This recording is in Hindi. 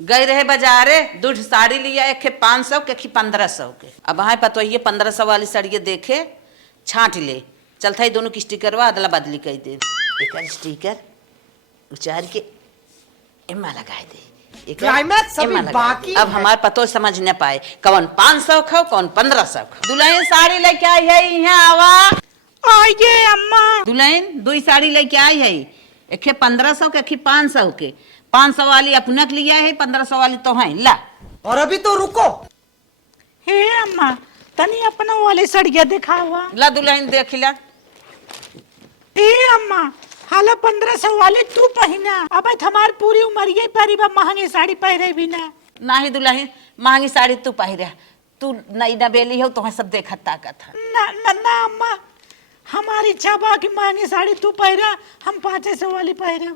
गए रहे बाजारे, दूध साड़ी लिया, एक 500 के 1500 के। अब हाँ पतो ये 1500 वाली साड़ी देखे छांट ले, चलता है दोनों की स्टिकरवा अदला बदली कर दे। एक स्टिकर उचार के एमा लगाए दे, क्लाइमैक्स अभी बाकी अब हमारे पतो समझ न पाए कौन 500 खाओ कौन 1500 खाओ। दुल्हन साड़ी लेके आई है यहाँ आवा। आइए अम्मा। दुल्हन दुई साड़ी लेके आई है, एक 1500 के एक 500 के। 500 वाली अपना के लिया है, 1500 वाली तो है ला। और अभी तो रुको। हे अम्मा तनी अपना वाले सड़िया दिखावा। ला दुल्हन देख ला। हे अम्मा हाला 1500 वाली तू पहना, अब हमार पूरी उम्र ये परिवा महंगी साड़ी पहरे भी ना। नाही दुल्हन महंगी साड़ी तू पहिरा, तू नई नबेली हो तो सब देखत ताकत है। ना ना ना अम्मा हमारी इच्छा बा कि महंगी साड़ी तू पहरा, हम 500 वाली पहरे।